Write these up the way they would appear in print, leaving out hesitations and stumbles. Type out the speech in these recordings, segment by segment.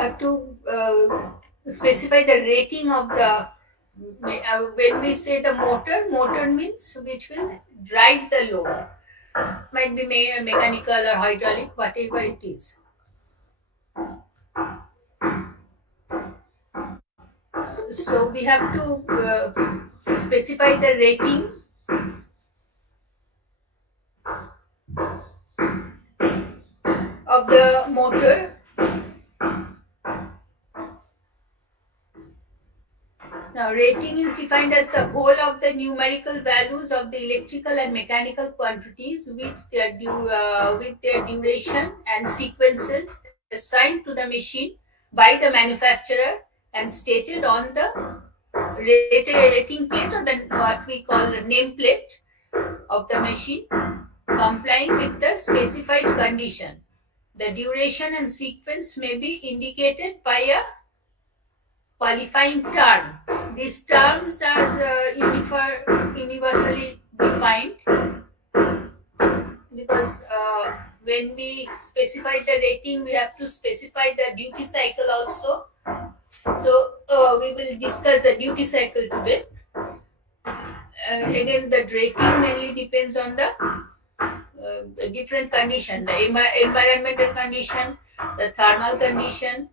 have to specify the rating of the. When we say the motor means which will drive the load. Might be mechanical or hydraulic, whatever it is. So we have to specify the rating of the motor. Now, rating is defined as the whole of the numerical values of the electrical and mechanical quantities with their duration and sequences assigned to the machine by the manufacturer and stated on the rating plate, or the what we call the nameplate of the machine, complying with the specified condition. The duration and sequence may be indicated by a qualifying term. These terms are universally defined because when we specify the rating, we have to specify the duty cycle also. So we will discuss the duty cycle today. Again, the rating mainly depends on the different condition, the environmental condition, the thermal condition,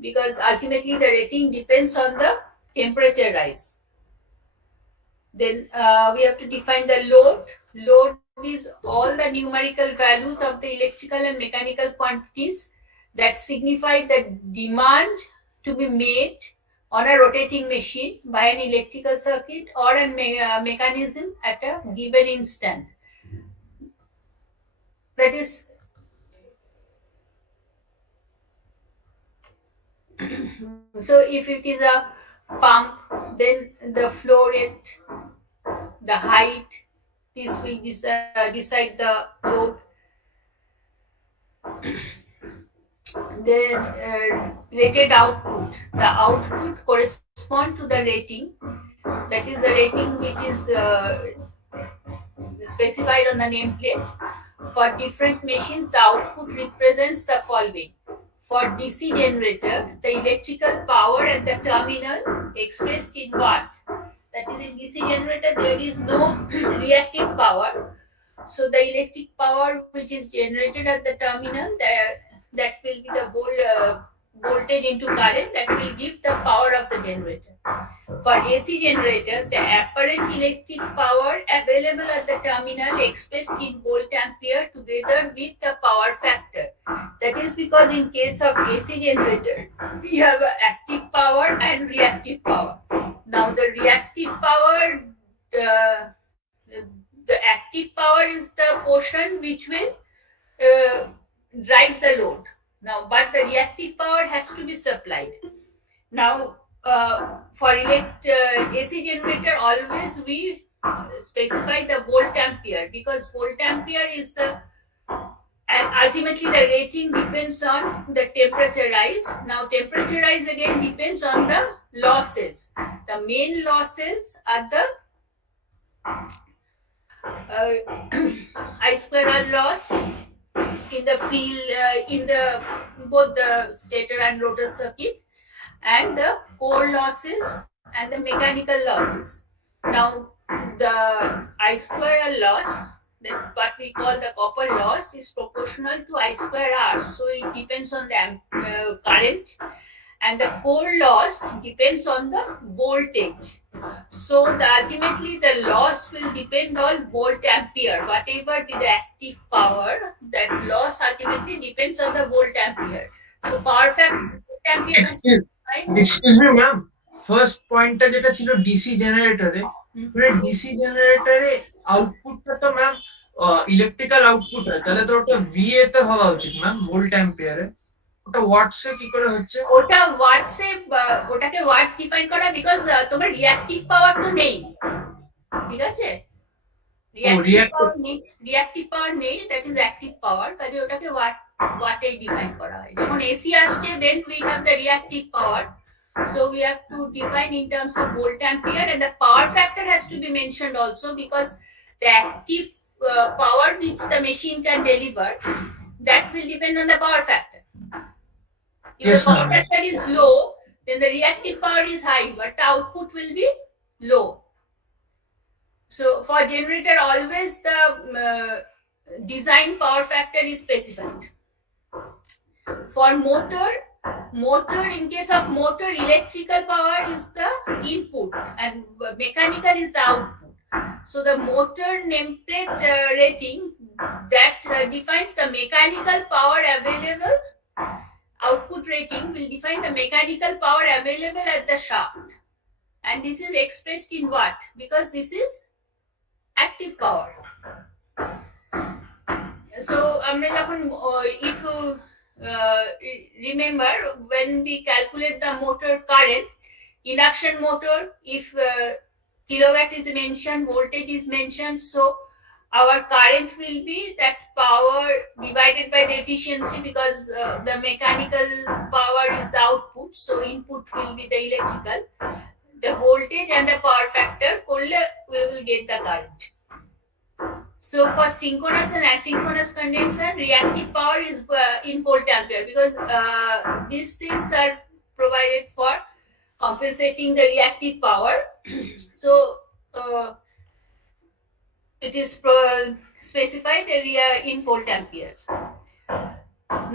because ultimately the rating depends on the temperature rise. Then we have to define the load. Load is all the numerical values of the electrical and mechanical quantities that signify the demand to be made on a rotating machine by an electrical circuit or a mechanism at a given instant. That is, so if it is a pump, then the flow rate, the height, this will decide the load. Then rated output. The output correspond to the rating. That is the rating which is specified on the nameplate. For different machines, the output represents the following. For DC generator, the electrical power at the terminal expressed in watt. That is, in DC generator, there is no reactive power. So the electric power which is generated at the terminal, that will be the voltage into current that will give the power of the generator. For AC generator, the apparent electric power available at the terminal expressed in volt ampere together with the power factor. That is because in case of AC generator, we have active power and reactive power. Now the reactive power, the active power is the portion which will drive the load. Now, but the reactive power has to be supplied. Now, for AC generator, always we specify the volt ampere, because volt ampere is the, and ultimately the rating depends on the temperature rise. Now, temperature rise again depends on the losses. The main losses are the I square R loss in the field, in the both the stator and rotor circuit, and the core losses and the mechanical losses. Now, the I square R loss, that what we call the copper loss, is proportional to I square R. So it depends on the current, and the core loss depends on the voltage. So ultimately the loss will depend on volt ampere. Whatever be the active power, that loss ultimately depends on the volt ampere. So power factor volt ampere. Excuse me, ma'am. First পয়েন্টটা যেটা ছিল DC জেনারেটরে, মানে DC জেনারেটরে আউটপুটটা তো ma'am electrical output হয়, তাহলে তো ওটা ভিএ তে হওয়া উচিত ম্যাম, ভোল্ট অ্যাম্পিয়ারে। ওটা ওয়াটসে কি করে হচ্ছে? ওটা ওয়াটসে, ওটাকে ওয়াটস ডিফাইন করা, বিকজ তোমার রিঅ্যাক্টিভ পাওয়ার তো নেই, ঠিক আছে? রিঅ্যাক্টিভ পাওয়ার নেই, দ্যাট ইজ অ্যাক্টিভ পাওয়ার, কাজে ওটাকে ওয়াটে ডিফাইন করা হয়। যখন এসি আসছে, then we have the reactive power, so we have to define in terms of volt ampere, and the power factor has to be mentioned also, because the active power which the machine can deliver, that will depend on the power factor. If the Yes, power ma'am. Yes. factor is low, then the reactive power is high, but the output will be low. So for generator, always the design power factor is specified. For motor, in case of motor, electrical power is the input and mechanical is the output. So the motor nameplate rating that defines the mechanical power available. Output rating will define the mechanical power available at the shaft, and this is expressed in watt because this is active power. So আমরা যখন if you remember when we calculate the motor current, induction motor, if kilowatt is mentioned, voltage is mentioned, so our current will be that power divided by the efficiency, because the mechanical power is the output, so input will be the electrical, the voltage and the power factor করলে we will get the current. So for synchronous and asynchronous condenser, reactive power is in volt ampere, because these things are provided for compensating the reactive power. So it is specified area in volt amperes.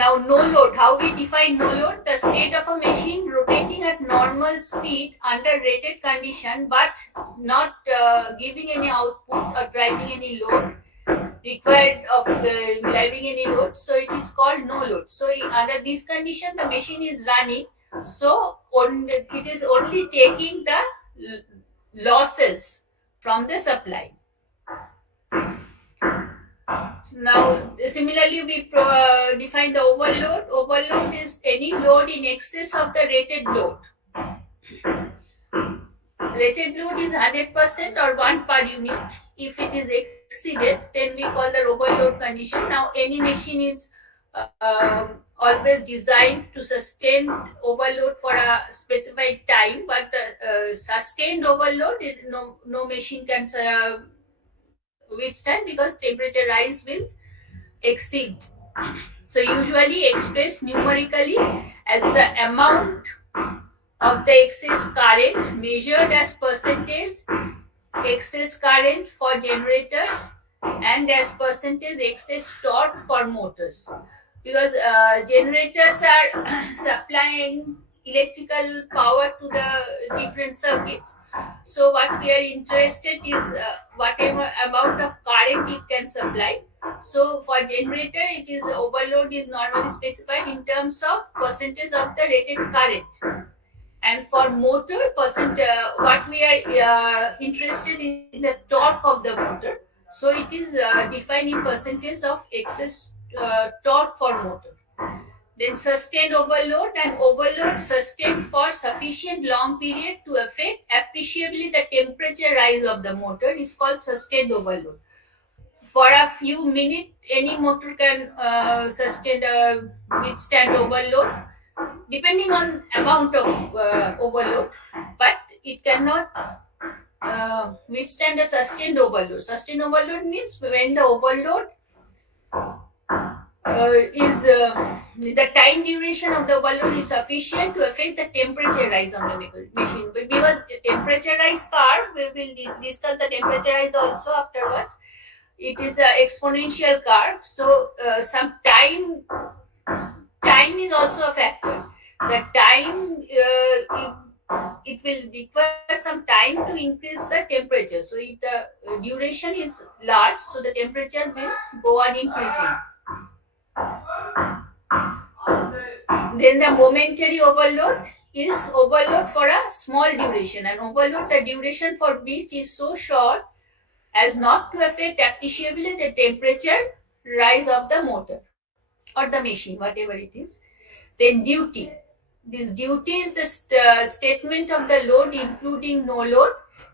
Now, no load. How we define no load? The state of a machine rotating at normal speed under rated condition, but not giving any output or driving any load required of driving any load. So it is called no load. So under this condition, the machine is running. So it is only taking the losses from the supply. Now, similarly, we define the overload. Overload is any load in excess of the rated load. Rated load is 100% or 1 per unit. If it is exceeded, then we call the overload condition. Now, any machine is always designed to sustain overload for a specified time, but sustained overload, no machine can withstand, because temperature rise will exceed. So usually expressed numerically as the amount of the excess current measured as percentage excess current for generators and as percentage excess torque for motors, because generators are supplying electrical power to the different circuits. So what we are interested is whatever amount of current it can supply. So for generator, it is overload is normally specified in terms of percentage of the rated current, and for motor what we are interested in the torque of the motor. So it is defined in percentage of excess torque for motor. Then sustained overload, and overload sustained for sufficient long period to affect appreciably the temperature rise of the motor is called sustained overload. For a few minutes, any motor can withstand overload depending on amount of overload, but it cannot withstand a sustained overload. Sustained overload means when the overload is the time duration of the overload is sufficient to affect the temperature rise on the machine. But because the temperature rise curve, we will discuss the temperature rise also afterwards. It is an exponential curve, so some time is also a factor. The time it will require some time to increase the temperature. So if the duration is large, so the temperature will go on increasing. Then the momentary overload is overload for a small duration, and overload the duration for which is so short as not to affect appreciably the temperature rise of the motor or the machine, whatever it is. Then duty. This duty is the statement of the load including no load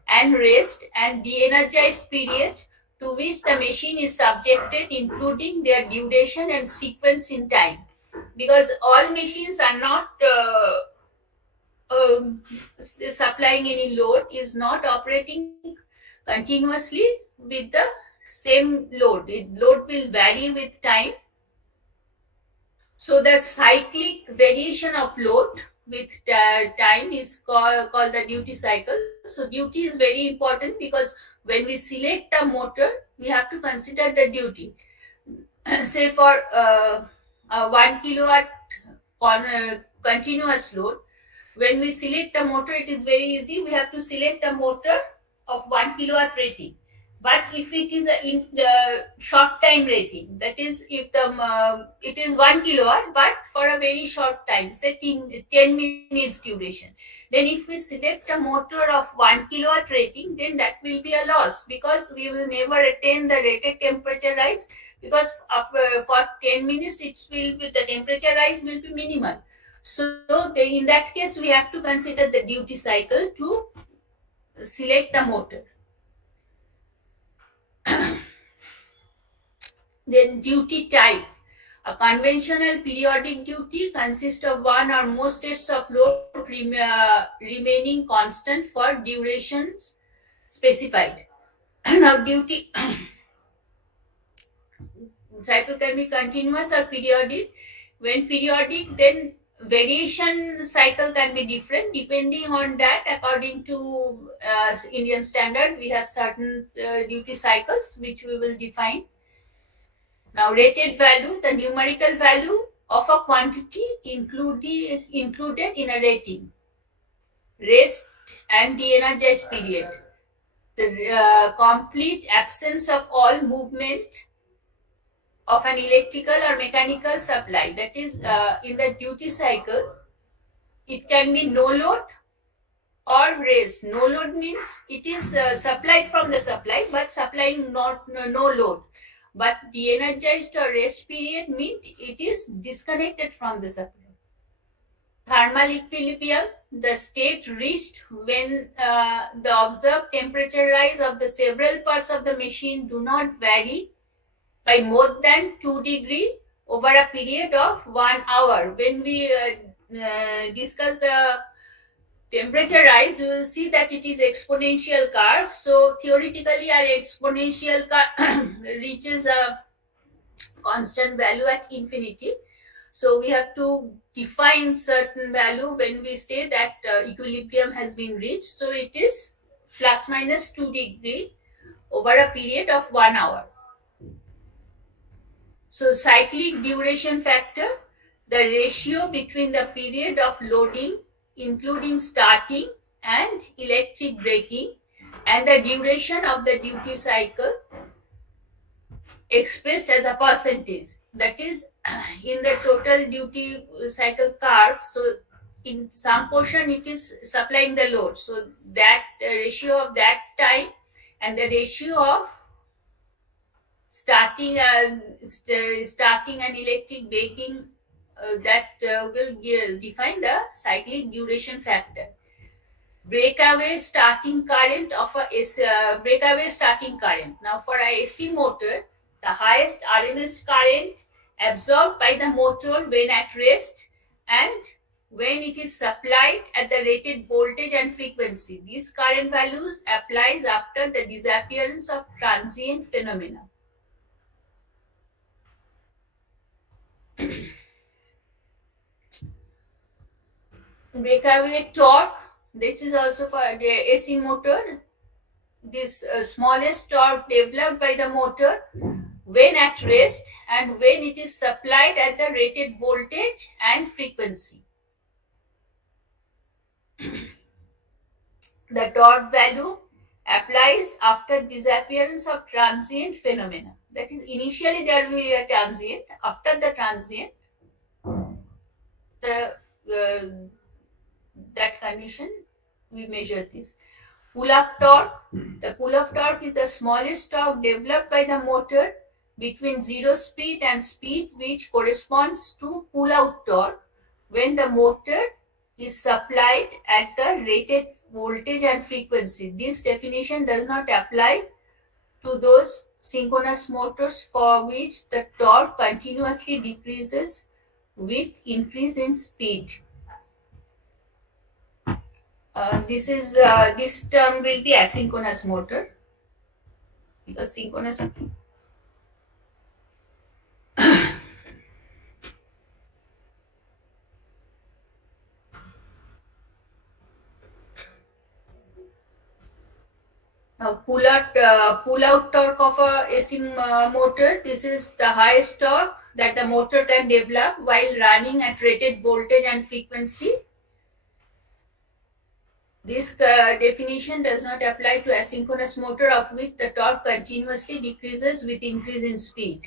and rest and de-energized period to which the machine is subjected, including their duration and sequence in time. Because all machines are not supplying any load, is not operating continuously with the same load. Load will vary with time. So the cyclic variation of load with time is called the duty cycle. So duty is very important because when we select a motor, we have to consider the duty. Say for 1 kilowatt on continuous load, when we select a motor, it is very easy. We have to select a motor of 1 kilowatt rating. But if it is a in the short time rating, that is, if the it is 1 kilowatt, but for a very short time, say 10 minutes duration, then if we select a motor of 1 kilowatt rating, then that will be a loss because we will never attain the rated temperature rise, because for 10 minutes it will be, the temperature rise will be minimal. So then in that case, we have to consider the duty cycle to select the motor. Then duty type. A conventional periodic duty consists of one or more sets of load remaining constant for durations specified. Now duty cycle can be continuous or periodic. When periodic, then variation cycle can be different depending on that. According to Indian standard, we have certain duty cycles which we will define. Now rated value, the numerical value of a quantity included in a rating. Rest and de-energized period, the complete absence of all movement of an electrical or mechanical supply. That is, in the duty cycle, it can be no load or rest. No load means it is supplied from the supply, but supplying not no load. But de-energized or rest period means it is disconnected from the supply. Thermal equilibrium, the state reached when the observed temperature rise of the several parts of the machine do not vary by more than 2 degree over a period of 1 hour. When we discuss the temperature rise, you will see that it is exponential curve. So theoretically, our exponential curve reaches a constant value at infinity. So we have to define certain value when we say that equilibrium has been reached. So it is plus minus 2 degree over a period of 1 hour. So cyclic duration factor, the ratio between the period of loading, including starting and electric braking, and the duration of the duty cycle expressed as a percentage. That is, in the total duty cycle curve, so in some portion it is supplying the load. So that ratio of that time and the ratio of starting an electric braking, that will define the cyclic duration factor. Breakaway starting current of a breakaway starting current. Now for a AC motor, the highest RMS current absorbed by the motor when at rest and when it is supplied at the rated voltage and frequency. These current values applies after the disappearance of transient phenomena. Breakaway torque, this is also for the AC motor. This smallest torque developed by the motor when at rest and when it is supplied at the rated voltage and frequency. The torque value applies after disappearance of transient phenomena. That is, initially there will be a transient. After the transient, the that condition we measure this. Pull-up torque. The pull-up torque is the smallest torque developed by the motor between zero speed and speed which corresponds to pull-out torque when the motor is supplied at the rated voltage and frequency. This definition does not apply to those synchronous motors for which the torque continuously decreases with increase in speed. This term will be asynchronous motor, because synchronous pull out torque of a AC motor. This is the highest torque that the motor can develop while running at rated voltage and frequency. This definition does not apply to asynchronous motor, of which the torque continuously decreases with increase in speed.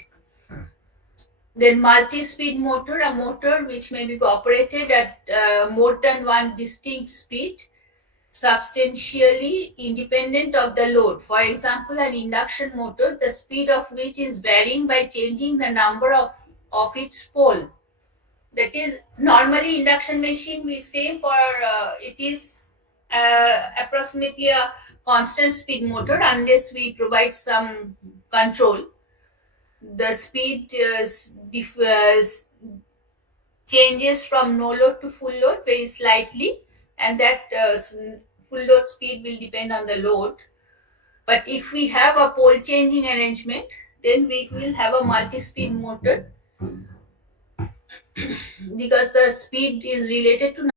Then multi-speed motor, a motor which may be operated at more than one distinct speed, substantially independent of the load. For example, an induction motor, the speed of which is varying by changing the number of its pole. That is, normally induction machine we say for it is approximately a constant speed motor unless we provide some control. The speed changes from no load to full load very slightly, and that full load speed will depend on the load. But if we have a pole changing arrangement, then we will have a multi-speed motor because the speed is related to